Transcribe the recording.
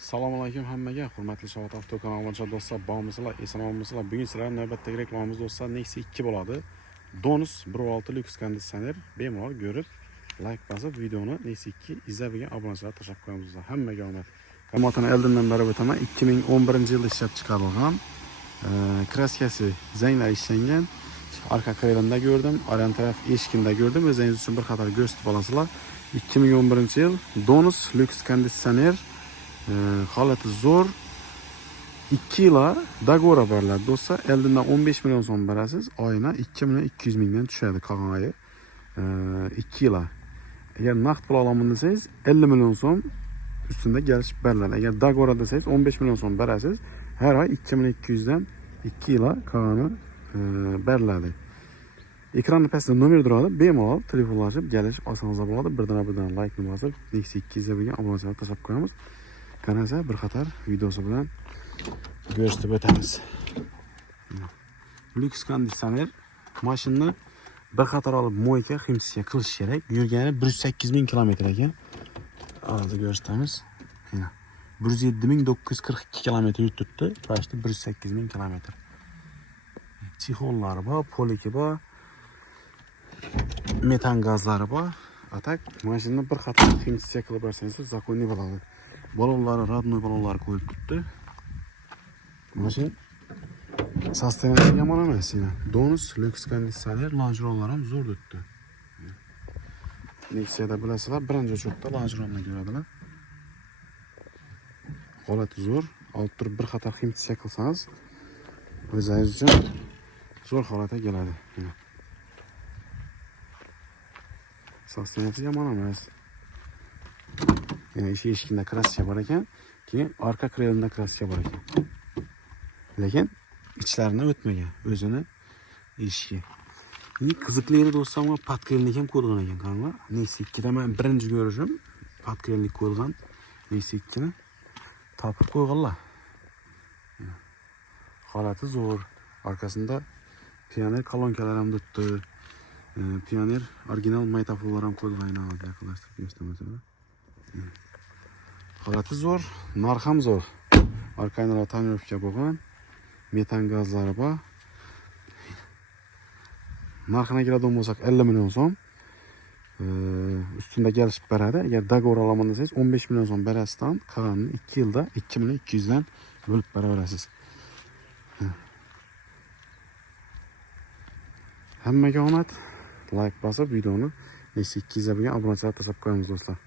Assalomu alaykum hammaga, hurmatli Shavot Avto kanaliga do'stlar, bormisizlar, eson olmisizlar. Bugun sizlarga navbatdagi reklamamiz do'stlar Nexia 2 bo'ladi. Donus 1.6 lyuks konditsioner bemalol ko'rib, like bosib, videoni Nexia 2 izlab bo'lgan obunachilarga tashlab qo'yamiz do'stlar. Hammaga omad. Motorni oldindan beri o'taman. 2011-yilda ishlab chiqarilgan. Kraskasi zanglar ishlangan. Arka krelida ko'rdim, orqa taraf eshigida ko'rdim. O'zingiz uchun bir qator ko'rsatib olasizlar. 2011-yil Donus lyuks konditsioner. Holati zo'r. 2 yil dagora beriladi do'stlar. Eldindan 15 million so'm berasiz, oyina 2.200 mingdan tushadi qolgan oyi. 2 yil. Agar naqd pul olaman desangiz 50 million so'm ustida kelishib beriladi. Agar dagora desangiz 15 million so'm berasiz, har oy 2.200 dan 2 yil qolgani beriladi. Ekranni pastida nomer turadi. Bemalol telefonlashib kelishib olsangiz bo'ladi. Birdan like ni bosib, Nexia 2 izlagan obunachilarga tashlab qo'yamiz. Qanaqa bir qator videosi bilan ko'rsatib o'tamiz. Lyuks konditsioner mashinani bir qator olib moyka ximsiya qilish kerak. Yurgani 108 ming kilometr ekan. Hozir ko'rsatamiz. 107.942 kilometr yurtibdi. Pashti 108 ming kilometr. Chixollari bor, poliki bor. Metan gazlari bor. Atak mashinani bir qator ximsiya qilib bersangiz zakonni bo'ladi. Balonlari radnoy balonlar qo'yib turibdi. Mashin sosteniyasi yomon emas yana. Donus lyuks konditsioner, lonjronlar ham zo'r turibdi. Nexia'da bilasizlar, birinchi o'chirda lonjronni ko'radilar. Holati zo'r. Olib turib bir qator ximsiya qilsangiz, o'zingiz uchun zo'r holatga keladi. Sosteniyasi yomon emas. Yani eshigida kraska bor ekan, keyin orqa krelida kraska bor ekan. Lekin ichlarini o'tmagan, o'zini eshigi. Endi qiziqlari do'stlar, men podkrelnik ham qo'ygan ekan, qaranglar. Nexia 2 da men birinchi ko'rishim podkrelnik qo'ygan Nexia 2 ni topib qo'yganlar. Holati zo'r. Orqasida Pioneer kolonkalar ham turibdi. Pioneer original maytafonlar ham qo'yilgan, yaqinlashtirib ko'rsataman. Holati zo'r, narx ham zo'r. Orqaga tonirovka bo'lgan, metan gazlari bor. Narxini keladigan bo'lsak 50 million so'm. Ustida kelishib beradi. Agar dagor olaman desangiz 15 million so'm berasiz-dan, qolganini 2 yilda 2.200 dan bo'lib beraverasiz. Hammaga omad. Like bosib, videoni Nexia 2 izlagan obunachilarga tashlab qo'yamiz do'stlar.